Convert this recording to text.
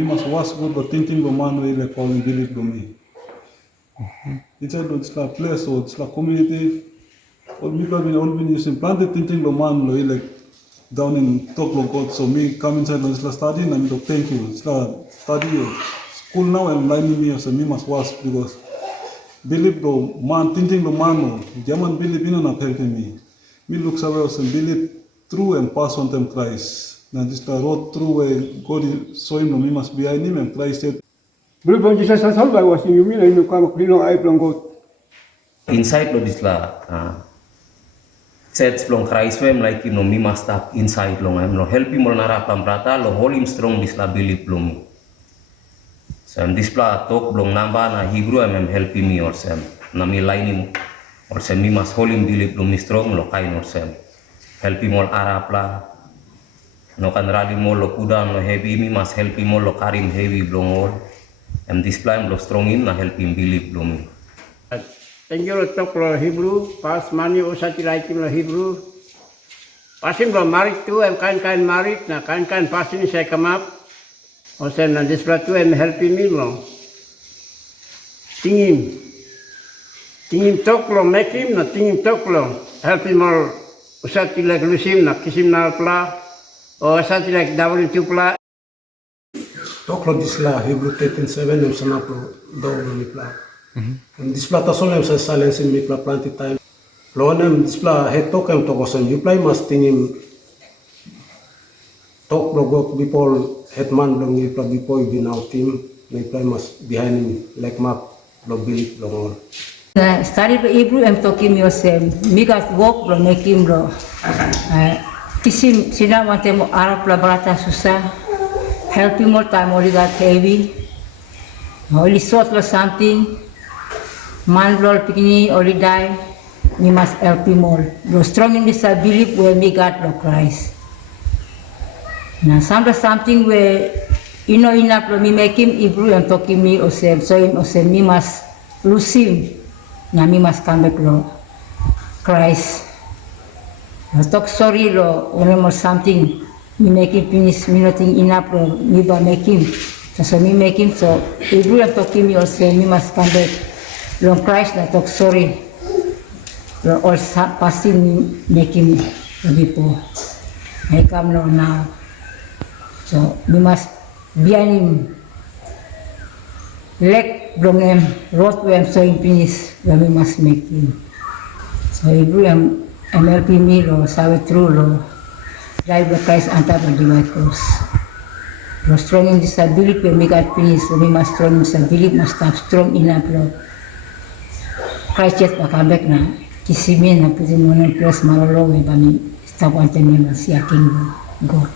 We must was good the thinking the man way like how we believe the me. It's a place or it's a community. All me been using planted thinking the man way like down in Toklo God. So me come inside and it's study and I'm thank you. It's study school now and learning me so me must was because believe the man thinking the man no. German believe in not helping me. Me looks away and believe through and pass on them Christ. Now just the road through where God saw him, me must be behind him and Christ said, Belum bisa sasal bawa sini mila ini kalau kilo air pelanggot. Inside lo disla church long Christ wem like you know me must stop inside long I'm no help him nara pamprata lo hold him strong disla believe long. So I'm disla talk long namba na Hebrew I'm help me or sem na me line him or sem me must hold him believe long strong lo kain or sem help him all Arab la no kan rally mo lo kuda no heavy me must help him all lo karim heavy long all. And this plan lo strong him na help him believe lo me. Thank you talk lo Hebrew, pas mani usati like lo Hebrew. Pasim lo married too, and kind married, na kind pasin saya come up. Also na this plan too, and helping me lo. Tingin talk lo make him, na tingin talk lo help him all usati like lusim na kisim na pla, o usati like double two pla. Toklo disla Hebrew 13:7 yung sana pro daw ni pla. Disla ta solem sa silence mi pla planti time. Lonem disla het tokem to kosen you play must tingim talk blog before hetman long ni pla before you now team ni play must behind me like map blog believe long all. Study Hebrew I'm talking yourself. Migat walk lo making lo. Kisim sina mante mo Arab la barata susah. Helping more time only got heavy. Only sort of something. Man blow pikini only die. We must help him more. Go strong in this belief where we got the Christ. Now something where you know enough me make him Hebrew and talking me osem. So him osem me must lose him. Now me must come back lo Christ. Now talk sorry lo when more something. Me make him finish, me nothing enough, me ba make him. So me make him, so Hebrew and talking me also, me must come back. Long Christ na talk sorry. All passing me make him before. I come now. So we must behind him. Leg long him, road where I'm so him finish, where we must make him. So Hebrew I'm helping me, lo, sabe true, lo. Drive the Christ on top of the white cross. We're strong in disability when we got peace. We must strong in disability, must have strong enough love. Christ just come back na. Kisimin na pwede mo ng press marolo. Stop wanting me siya king God.